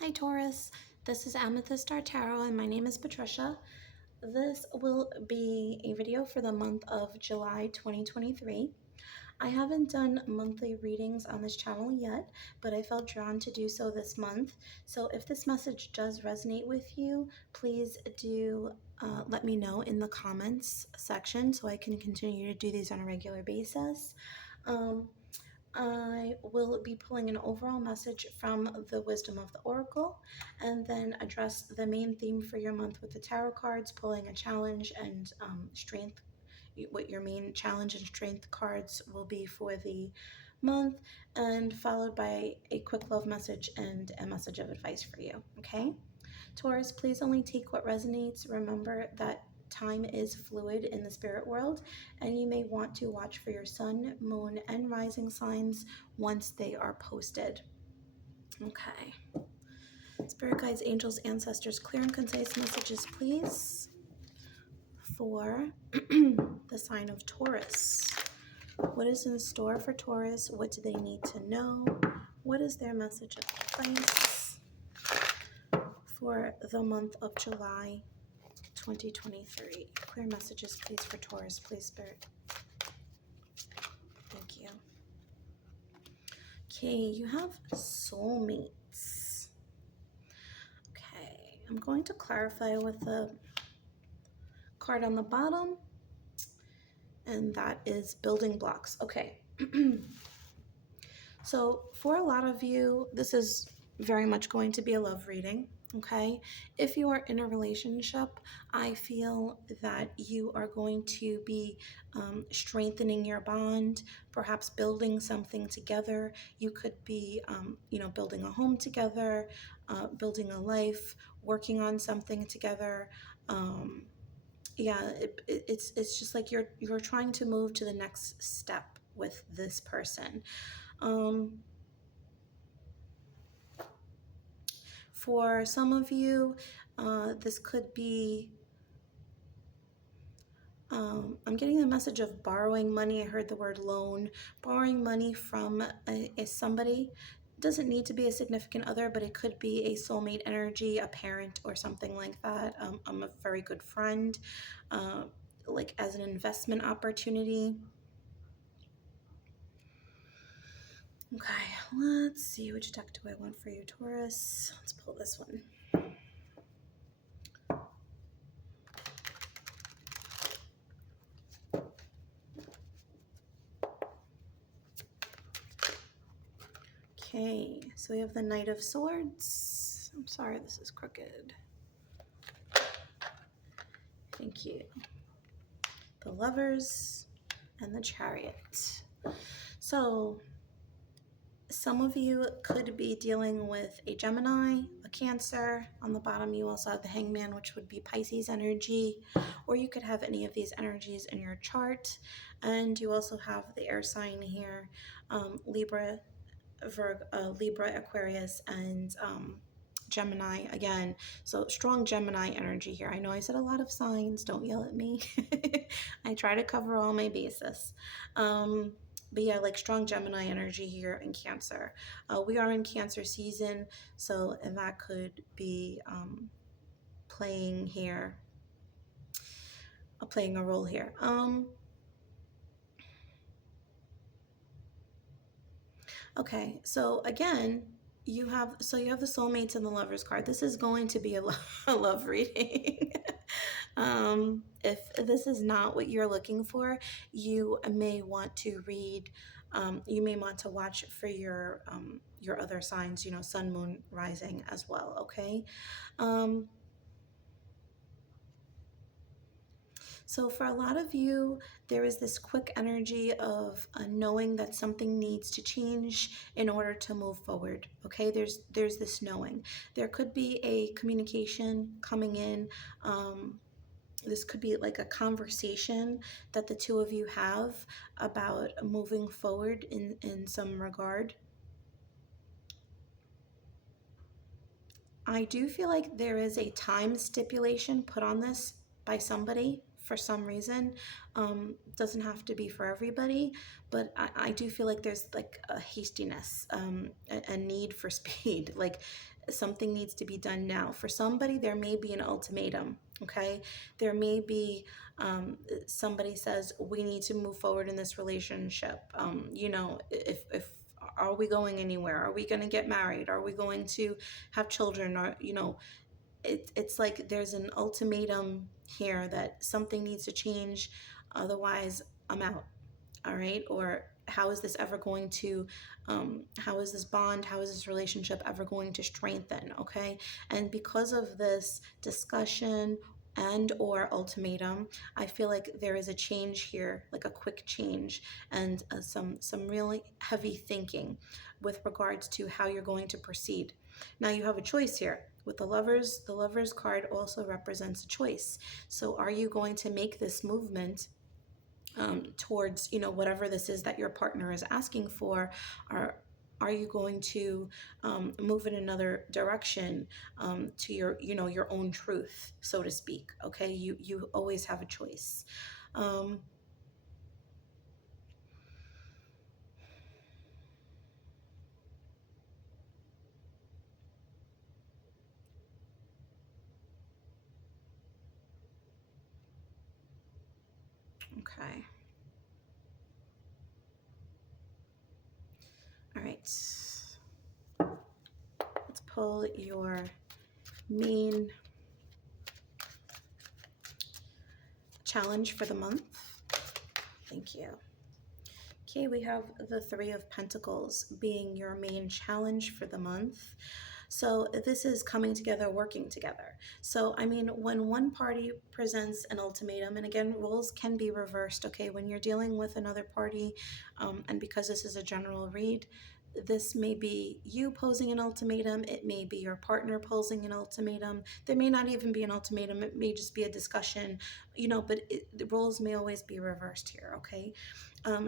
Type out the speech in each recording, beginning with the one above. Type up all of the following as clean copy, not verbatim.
Hi Taurus, this is Amethyst Star Tarot and my name is Patricia. This will be a video for the month of July 2023. I haven't done monthly readings on this channel yet, but I felt drawn to do so this month. So if this message does resonate with you, please do let me know in the comments section so I can continue to do these on a regular basis. I will be pulling an overall message from the Wisdom of the Oracle and then address the main theme for your month with the tarot cards, pulling a challenge and strength, what your main challenge and strength cards will be for the month, and followed by a quick love message and a message of advice for you. Okay? Taurus, please only take what resonates. Remember that time is fluid in the spirit world, and you may want to watch for your sun, moon, and rising signs once they are posted. Okay. Spirit guides, angels, ancestors, clear and concise messages, please, for the sign of Taurus. What is in store for Taurus? What do they need to know? What is their message of advice for the month of July 2023? Clear messages, please, for Taurus, please, Spirit. Thank you. Okay, you have soulmates. Okay, I'm going to clarify with the card on the bottom, and that is building blocks. Okay. So for a lot of you, this is very much going to be a love reading. Okay, if you are in a relationship, I feel that you are going to be strengthening your bond, perhaps building something together. You could be, building a home together, building a life, working on something together. It's just like you're trying to move to the next step with this person. For some of you, this could be, I'm getting the message of borrowing money. I heard the word loan. Borrowing money from somebody. Doesn't need to be a significant other, but it could be a soulmate energy, a parent, or something like that. I'm a very good friend, like as an investment opportunity. Okay, let's see, which deck do I want for you, Taurus? Let's pull this one. Okay, so we have the Knight of Swords. I'm sorry, this is crooked. Thank you. The Lovers and the Chariot. So some of you could be dealing with a Gemini, a Cancer. On the bottom, you also have the Hangman, which would be Pisces energy, or you could have any of these energies in your chart. And you also have the air sign here, Libra, Libra, Aquarius, and Gemini again. So strong Gemini energy here. I know I said a lot of signs. Don't yell at me. I try to cover all my bases. But yeah, like strong Gemini energy here in Cancer. We are in Cancer season, so that could be playing a role here. Okay, so again, you have the soulmates and the lovers card. This is going to be a love reading. If this is not what you're looking for, you may want to read. You may want to watch for your other signs. Sun, moon, rising as well. Okay. So for a lot of you, there is this quick energy of knowing that something needs to change in order to move forward. Okay, there's this knowing. There could be a communication coming in. This could be like a conversation that the two of you have about moving forward in some regard. I do feel like there is a time stipulation put on this by somebody for some reason. Doesn't have to be for everybody, but I do feel like there's like a hastiness, a need for speed. Like something needs to be done now. For somebody, there may be an ultimatum. Okay, there may be somebody says we need to move forward in this relationship. If are we going anywhere? Are we going to get married? Are we going to have children? Or it's like there's an ultimatum here that something needs to change, otherwise I'm out. All right, or how is this ever going to how is this bond, how is this relationship ever going to strengthen? Okay, and because of this discussion and or ultimatum, I feel like there is a change here, like a quick change, and some really heavy thinking with regards to how you're going to proceed. Now you have a choice here with the lovers card also represents a choice. So are you going to make this movement towards whatever this is that your partner is asking for, or are you going to move in another direction to your own truth, so to speak? Okay, you always have a choice. um, okay, all right, let's pull your main challenge for the month. Thank you. Okay, we have the Three of Pentacles being your main challenge for the month. So this is coming together, working together. So, I mean, when one party presents an ultimatum, and again, roles can be reversed, okay? When you're dealing with another party, and because this is a general read, this may be you posing an ultimatum. It may be your partner posing an ultimatum. There may not even be an ultimatum. It may just be a discussion, but the roles may always be reversed here, okay?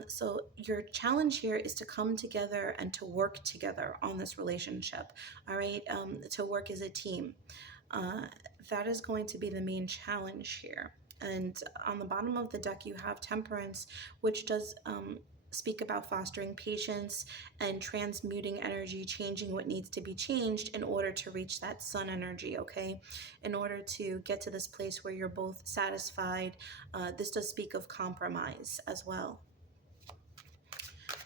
So your challenge here is to come together and to work together on this relationship, all right? To work as a team. Uh, that is going to be the main challenge here. And on the bottom of the deck, you have Temperance, which does speak about fostering patience and transmuting energy, changing what needs to be changed in order to reach that sun energy, okay? In order to get to this place where you're both satisfied. This does speak of compromise as well.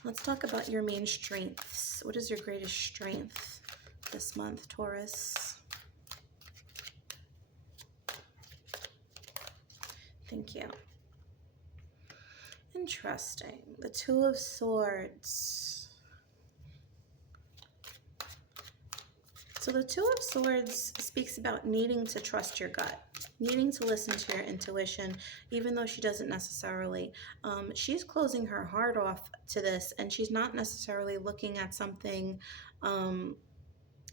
Let's talk about your main strengths. What is your greatest strength this month, Taurus? Thank you. Interesting. The Two of Swords. So the Two of Swords speaks about needing to trust your gut, needing to listen to your intuition, even though she doesn't necessarily. She's closing her heart off to this, and she's not necessarily looking at something.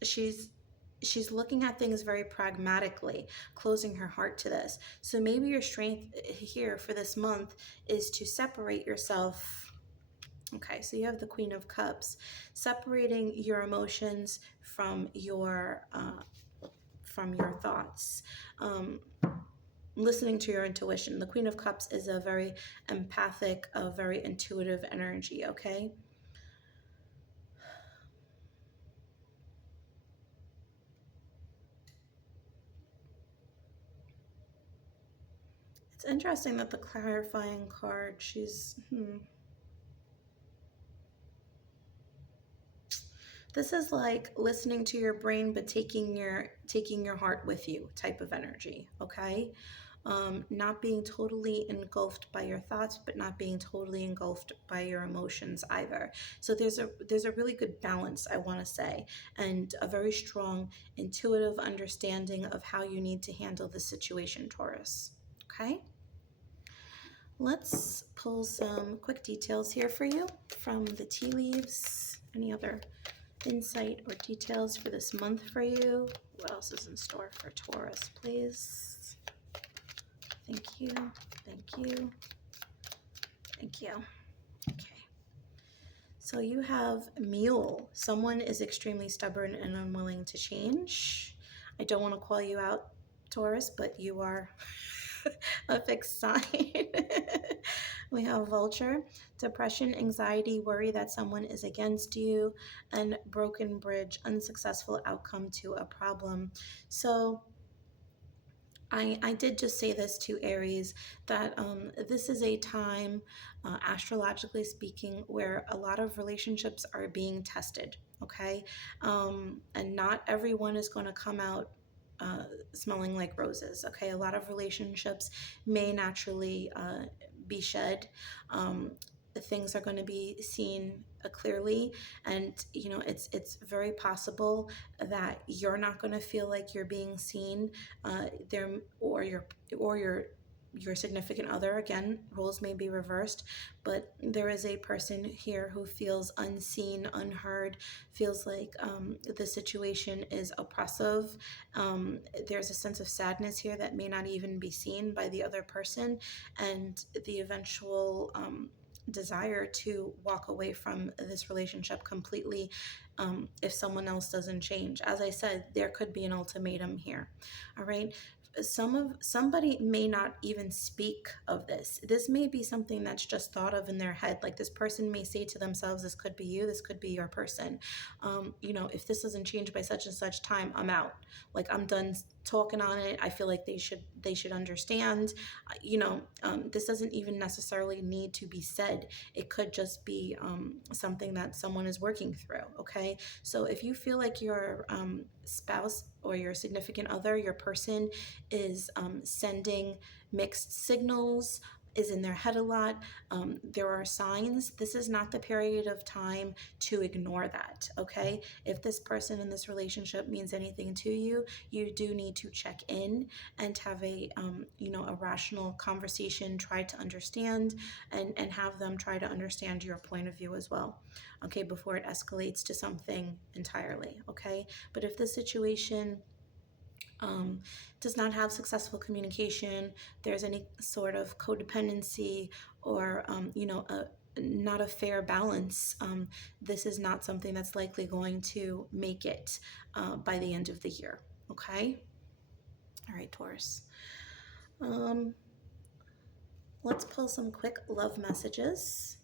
She's looking at things very pragmatically, closing her heart to this. So maybe your strength here for this month is to separate yourself. Okay, so you have the Queen of Cups, separating your emotions from your thoughts, listening to your intuition. The Queen of Cups is a very empathic, a very intuitive energy. Okay. It's interesting that the clarifying card, this is like listening to your brain, but taking your heart with you type of energy, okay? Not being totally engulfed by your thoughts, but not being totally engulfed by your emotions either. So there's a really good balance, I want to say, and a very strong intuitive understanding of how you need to handle the situation, Taurus. Okay? Let's pull some quick details here for you from the tea leaves. Any other insight or details for this month for you? What else is in store for Taurus, please? Thank you. Thank you. Thank you. Okay. So you have Mule. Someone is extremely stubborn and unwilling to change. I don't want to call you out, Taurus, but you are a fixed sign. We have Vulture, depression, anxiety, worry that someone is against you, and broken bridge, unsuccessful outcome to a problem. So I did just say this to Aries that this is a time, astrologically speaking, where a lot of relationships are being tested, okay? And not everyone is going to come out uh, smelling like roses, okay? A lot of relationships may naturally be shed. Um, Things are going to be seen clearly, and it's very possible that you're not going to feel like you're being seen there, or your significant other. Again, roles may be reversed, but there is a person here who feels unseen, unheard, feels like the situation is oppressive. There's a sense of sadness here that may not even be seen by the other person, and the eventual desire to walk away from this relationship completely if someone else doesn't change. As I said, there could be an ultimatum here. All right. Somebody may not even speak of this. This may be something that's just thought of in their head. Like, this person may say to themselves, this could be you, this could be your person. If this doesn't change by such and such time, I'm out. Like, I'm done talking on it. I feel like they should understand. This doesn't even necessarily need to be said. It could just be something that someone is working through. Okay. So if you feel like your spouse or your significant other, your person, is sending mixed signals, is in their head a lot, there are signs. This is not the period of time to ignore that, okay? If this person in this relationship means anything to you, you do need to check in and have a rational conversation, try to understand, and have them try to understand your point of view as well, okay, before it escalates to something entirely, okay? But if the situation does not have successful communication, there's any sort of codependency, or not a fair balance, this is not something that's likely going to make it by the end of the year. Okay. All right, Taurus. Um, let's pull some quick love messages.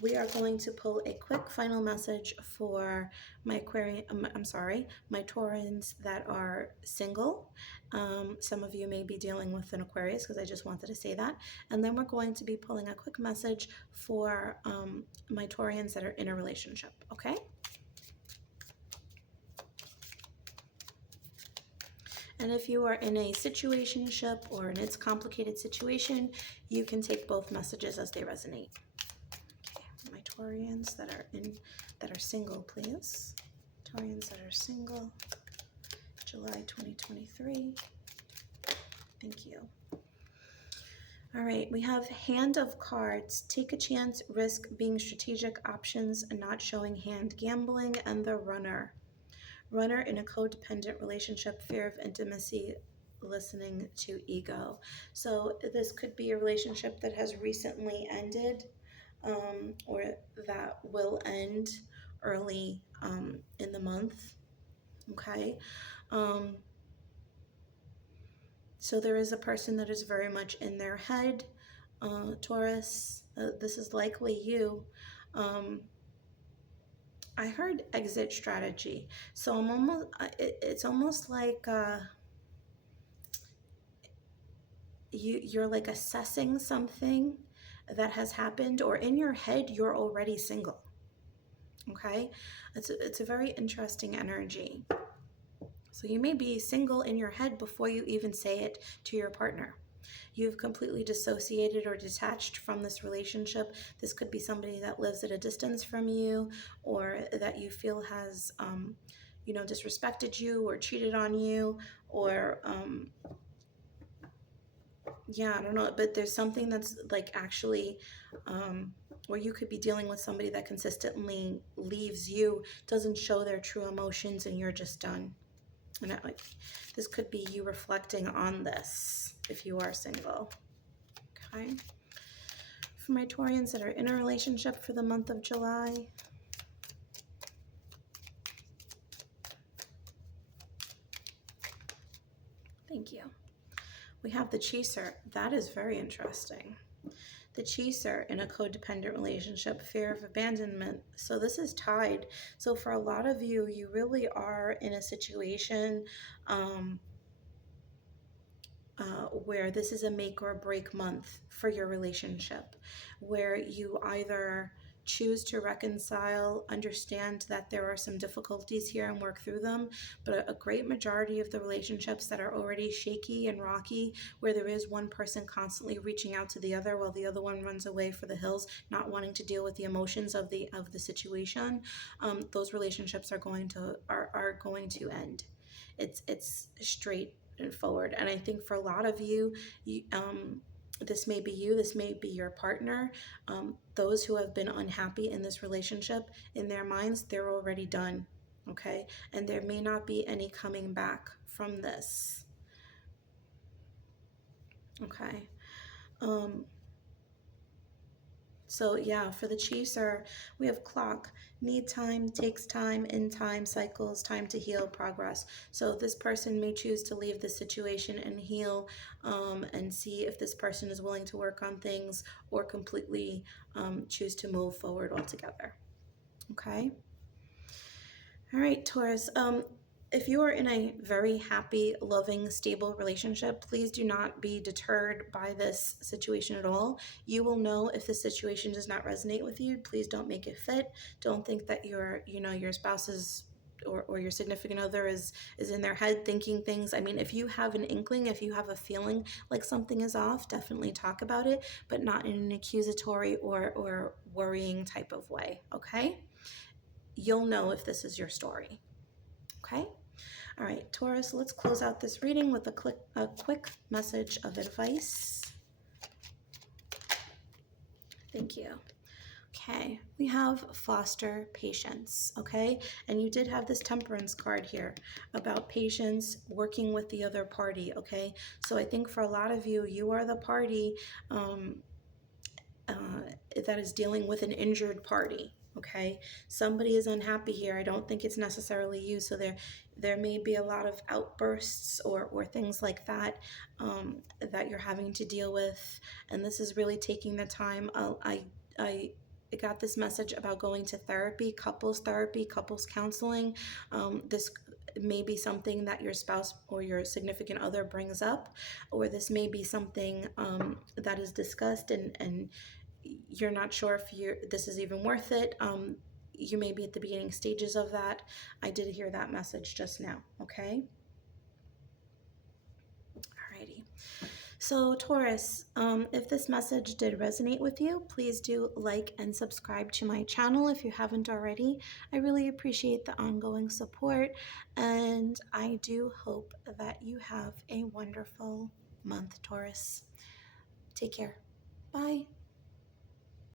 We are going to pull a quick final message for my my Taurans that are single. Some of you may be dealing with an Aquarius, because I just wanted to say that. And then we're going to be pulling a quick message for my Taurians that are in a relationship, okay? And if you are in a situationship or in its complicated situation, you can take both messages as they resonate. My Taurians that are single, please. Taurians that are single, July 2023. Thank you. All right, we have Hand of Cards. Take a chance, risk being strategic, options, and not showing hand, gambling, and the Runner. Runner in a codependent relationship, fear of intimacy, listening to ego. So this could be a relationship that has recently ended, or that will end early in the month. Okay. So there is a person that is very much in their head, Taurus. This is likely you. I heard exit strategy. So it's almost like you're like assessing something that has happened, or in your head you're already single. Okay, it's a very interesting energy. So you may be single in your head before you even say it to your partner. You've completely dissociated or detached from this relationship. This could be somebody that lives at a distance from you, or that you feel has disrespected you or cheated on you, or I don't know, but there's something that's like actually where you could be dealing with somebody that consistently leaves you, doesn't show their true emotions, and you're just done. And this could be you reflecting on this if you are single. Okay. For my Taurians that are in a relationship for the month of July. Thank you. We have the Chaser. That is very interesting. The chaser in a codependent relationship, fear of abandonment. So this is tied. So for a lot of you, you really are in a situation um, where this is a make or break month for your relationship, where you either choose to reconcile, understand that there are some difficulties here and work through them, but a great majority of the relationships that are already shaky and rocky, where there is one person constantly reaching out to the other while the other one runs away for the hills, not wanting to deal with the emotions of the situation, those relationships are going to end. It's straight and forward. And I think for a lot of you, this may be you, this may be your partner. Those who have been unhappy in this relationship, in their minds, they're already done. Okay. And there may not be any coming back from this. Okay. Um, So yeah, for the chaser, we have clock, need time, takes time, in time, cycles, time to heal, progress. So this person may choose to leave the situation and heal, and see if this person is willing to work on things, or completely choose to move forward altogether. Okay. All right, Taurus. If you are in a very happy, loving, stable relationship, please do not be deterred by this situation at all. You will know if the situation does not resonate with you. Please don't make it fit. Don't think that your spouse is, or your significant other is in their head thinking things. I mean, if you have an inkling, if you have a feeling like something is off, definitely talk about it, but not in an accusatory or worrying type of way. Okay? You'll know if this is your story. Okay? All right, Taurus, let's close out this reading with a quick message of advice. Thank you. Okay, we have foster patience, okay? And you did have this temperance card here about patience, working with the other party, okay? So I think for a lot of you, you are the party uh, that is dealing with an injured party. Okay, somebody is unhappy here. I don't think it's necessarily you. So there may be a lot of outbursts or things like that that you're having to deal with, and this is really taking the time. I got this message about going to therapy, couples counseling. This may be something that your spouse or your significant other brings up, or this may be something that is discussed, and you're not sure if this is even worth it. You may be at the beginning stages of that. I did hear that message just now. Okay. Alrighty. So Taurus, if this message did resonate with you, please do like and subscribe to my channel if you haven't already. I really appreciate the ongoing support, and I do hope that you have a wonderful month, Taurus. Take care. Bye.